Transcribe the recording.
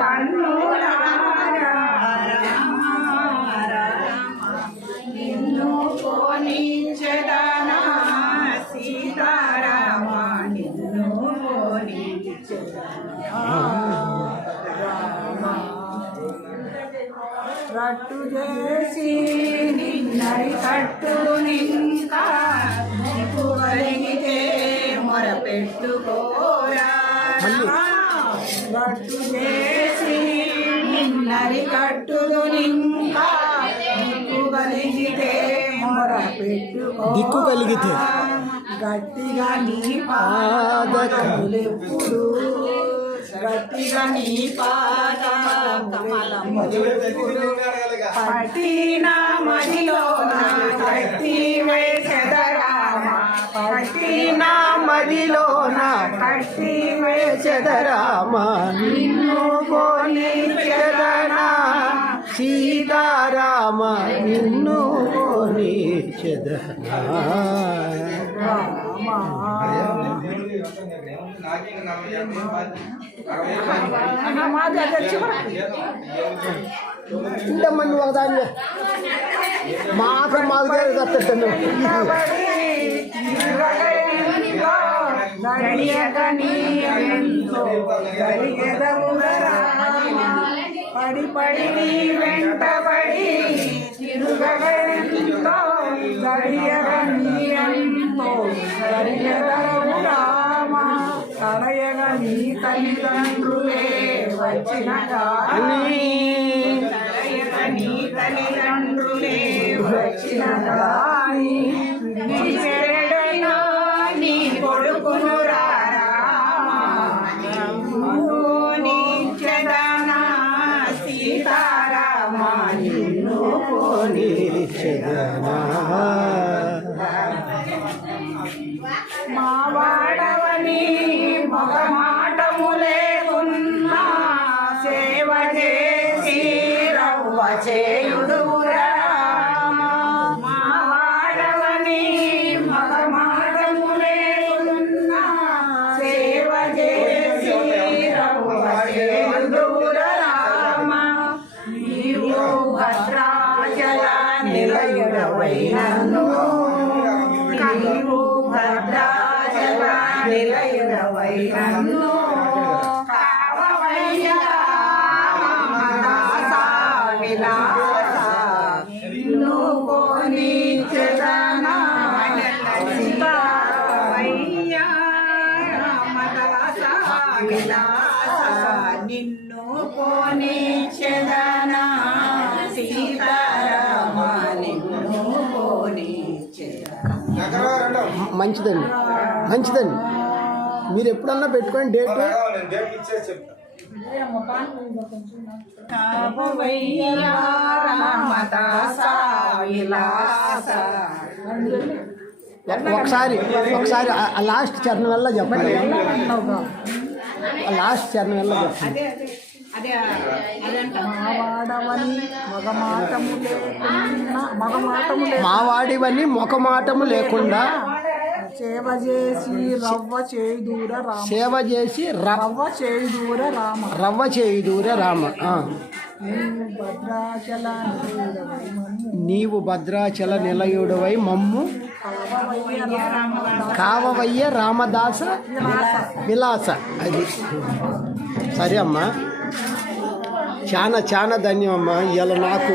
కన్నులారా నిన్ను పోనించెదనా సీతారామ నిన్ను పోనించెదనా రట్టు చేసి నిన్నరి కట్టు నింకా నీకు కలిగితే మొరపెట్టుకోరా రట్టు చేసి నిన్నరి కట్టుదు నింకా నీకు కలిగితే మొరపెట్టుకో దిక్కు కలిగితే గట్టిగా నీ పాదములెప్పుడు గట్టిగా నీ పాద కమలములెప్పుడు పట్టిన మదిలోన కట్టి వేసెదరామ పట్టిన మదిలోన కట్టి వేసెదరామ నిన్ను పోనిచెదనా సీతారామ నిన్ను పోనిచెదనా ఇంటమ్మని ఒకదాన్ని మాకు తప్పేస్తాను పడి పడి వెంటబడి తిరుగగంతో గడియగనీయంతో గడియగలవు రామ కడయగ నీ తల్లిదండ్రులే వచ్చిన గాని కడయగ నీ తల్లిదండ్రులే వచ్చిన గాని నీ కొడుకును సీతారామ నిన్ను పోనిచెదనా మా వాడవని మగ మాటము లేకున్నా సేవ చేసి రవ్వ చేయుదురా మా వాడవని మగ మాటము లేకున్నా సేవ చేసి రవ్వ చేయుదురా భద్రాచల నిలయుడవై నన్ను నీవు భద్రాచల నిలయుడవై నన్ను కావవయ్యా రామదాస విలాస నిన్ను పోనిచెదనా సీతావయ్యా రామదాస విలాస నిన్ను పోనిచెదనా మంచిదండి మంచిదండి మీరు ఎప్పుడన్నా పెట్టుకోండి డేట్ ఒకసారి లాస్ట్ చరణం వల్ల చెప్పండి లాస్ట్ చరణం వల్ల చెప్పండి మావాడివని మొకమాటము లేకుండా సేవ చేసి రవ్వ చేయుదూర రామ సేవ చేసి రవ్వ చేయుదూర రామ రవ్వ చేయుదూర రామ నీవు భద్రాచల నిలయుడవై మమ్ము కావవయ్య రామదాస విలాస అది సరే అమ్మా చాలా చాలా ధన్యమమ్మా ఇవాళ నాకు